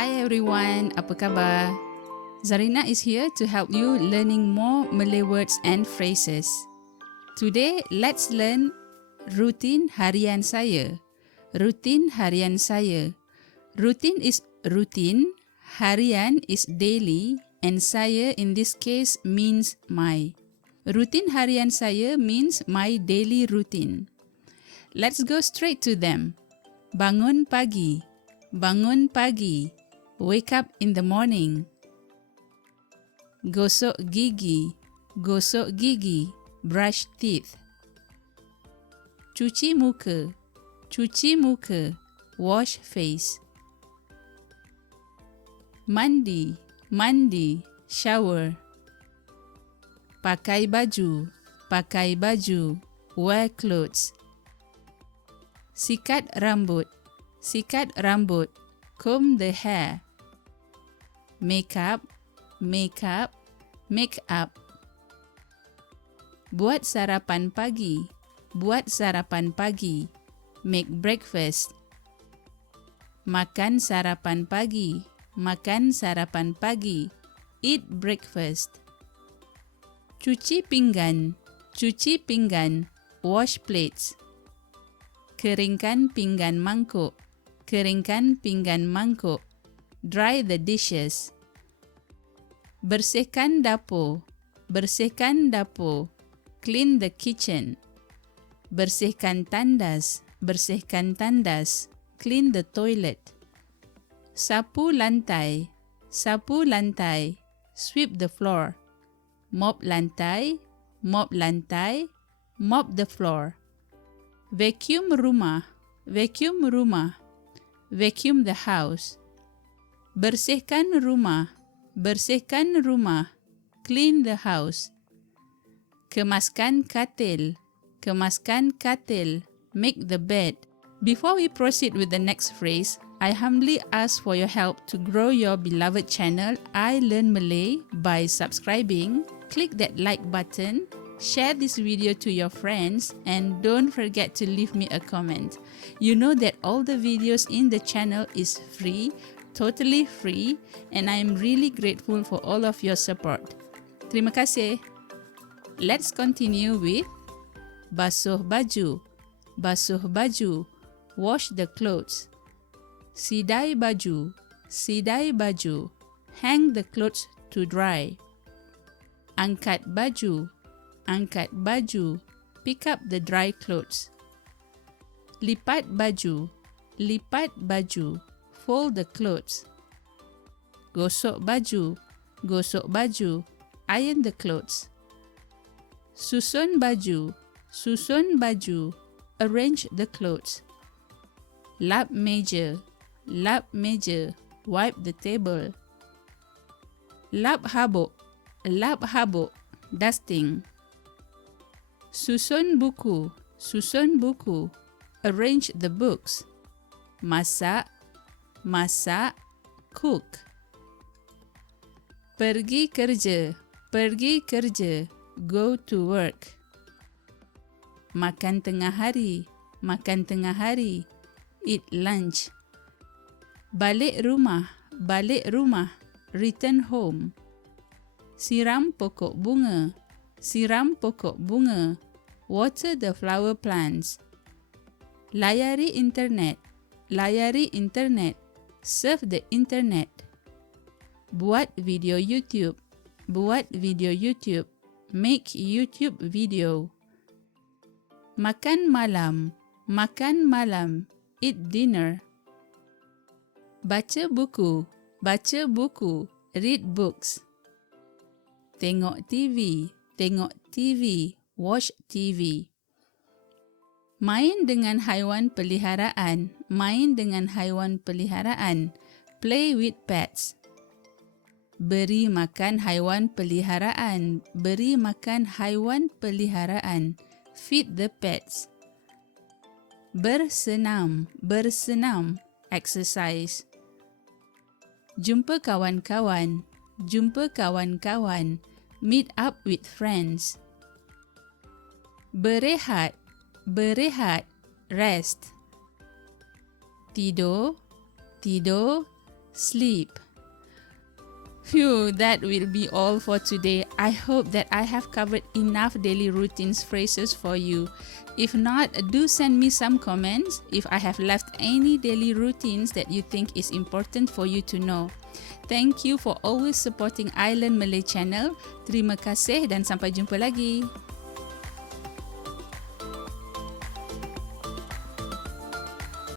Hi everyone, apa khabar? Zarina is here to help you learning more Malay words and phrases. Today, let's learn rutin harian saya. Rutin harian saya. Rutin is routine, harian is daily, and saya in this case means my. Rutin harian saya means my daily routine. Let's go straight to them. Bangun pagi. Bangun pagi. Wake up in the morning. Gosok gigi. Gosok gigi. Brush teeth. Cuci muka. Cuci muka. Wash face. Mandi. Mandi. Shower. Pakai baju. Pakai baju. Wear clothes. Sikat rambut. Sikat rambut. Comb the hair. Makeup. Makeup. Make up. Buat sarapan pagi. Buat sarapan pagi. Make breakfast. Makan sarapan pagi. Makan sarapan pagi. Eat breakfast. Cuci pinggan. Cuci pinggan. Wash plates. Keringkan pinggan mangkuk. Keringkan pinggan mangkuk. Dry the dishes. Bersihkan dapur. Bersihkan dapur. Clean the kitchen. Bersihkan tandas. Bersihkan tandas. Clean the toilet. Sapu lantai. Sapu lantai. Sweep the floor. Mop lantai. Mop lantai. Mop the floor. Vacuum rumah. Vacuum rumah. Vacuum the house. Bersihkan rumah. Bersihkan rumah. Clean the house. Kemaskan katil. Kemaskan katil. Make the bed. Before we proceed with the next phrase, I humbly ask for your help to grow your beloved channel I Learn Malay by subscribing, click that like button, share this video to your friends, and don't forget to leave me a comment. You know that all the videos in the channel is free, totally free, and I am really grateful for all of your support. Terima kasih. Let's continue with basuh baju. Basuh baju. Wash the clothes. Sidai baju. Sidai baju. Hang the clothes to dry. Angkat baju. Angkat baju. Pick up the dry clothes. Lipat baju. Lipat baju. Fold the clothes. Gosok baju. Gosok baju. Iron the clothes. Susun baju. Susun baju. Arrange the clothes. Lap meja. Lap meja. Wipe the table. Lap habuk. Lap habuk. Dusting. Susun buku. Susun buku. Arrange the books. Masak. Masak. Cook. Pergi kerja. Pergi kerja. Go to work. Makan tengah hari. Makan tengah hari. Eat lunch. Balik rumah. Balik rumah. Return home. Siram pokok bunga. Siram pokok bunga. Water the flower plants. Layari internet. Layari internet. Surf the internet. Buat video YouTube. Buat video YouTube. Make YouTube video. Makan malam. Makan malam. Eat dinner. Baca buku. Baca buku. Read books. Tengok TV. Tengok TV. Watch TV. Main dengan haiwan peliharaan. Main dengan haiwan peliharaan. Play with pets. Beri makan haiwan peliharaan. Beri makan haiwan peliharaan. Feed the pets. Bersenam. Bersenam. Exercise. Jumpa kawan-kawan. Jumpa kawan-kawan. Meet up with friends. Berehat. Berehat. Rest. Tidur. Tidur. sleep. Phew, that will be all for today. I hope that I have covered enough daily routines phrases for you. If not, do send me some comments if I have left any daily routines that you think is important for you to know. Thank you for always supporting I Learn Malay channel. Terima kasih dan sampai jumpa lagi.